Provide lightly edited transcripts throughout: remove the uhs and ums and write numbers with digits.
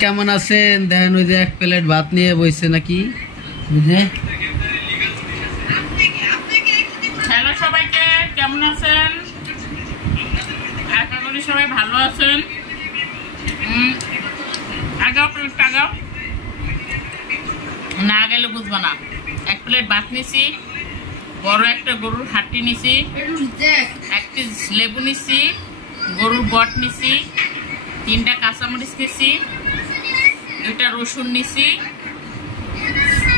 কেমন আছেন? দেখেন ওই যে এক প্লেট ভাত নিয়ে বইছে নাকি বুঝে। হ্যালো সবাইকে, কেমন আছেন? আশা করি সবাই ভালো আছেন। আগাও প্লেট আগাও, না গেলে বুঝবো না। এক প্লেট ভাত নিছি, বড় একটা গরুর হাড্ডি নিছি, এক পিস লেবু নিছি, গরুর বট নিছি, 3টা কাঁচামরিচ নিছি, 2টা রসুন নিছি।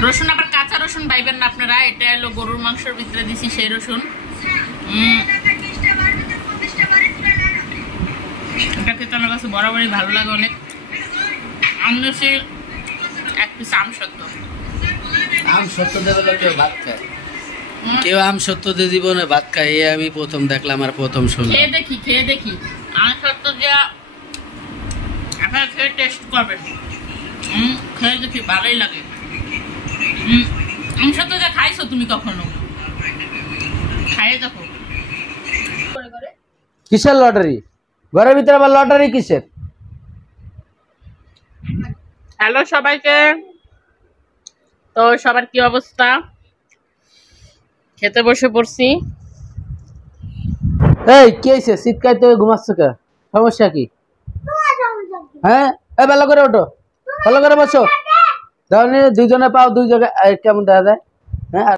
রসুন আবার কাঁচা রসুন পাইবেন না আপনারা, এটা হলো গরুর মাংসের ভিতরে দিছি সেই রসুন। এটা খেতে আমার কাছে বরাবরই ভালো লাগে অনেক। আমি হচ্ছে এক পিস আম সত্য। আম সত্য দেবে তো কেউ ভাত খায়, কেউ আম সত্য দিয়ে জীবনে ভাত খায়, এ আমি প্রথম দেখলাম আর প্রথম শুনলাম। খেয়ে দেখি আম সত্য দেওয়া আপনারা খেয়ে টেস্ট করবেন। খেয়ে দেখি ভালোই লাগে। আম সত্য যা খাইছো তুমি কখনো? খাইয়ে দেখো। কিসের লটারি? ঘরের ভিতরে আবার লটারি কিসের? হ্যালো সবাইকে, তো সবার কি অবস্থা? খেতে বসে পড়ছি। এই কি হয়েছে? শীতকালে ঘুমাচ্ছ কে? সমস্যা কি? হ্যাঁ, ভালো করে ওঠো, ভালো করে বসো। দুইজনে পাও দুই জায়গায় কেমন দেখা যায়।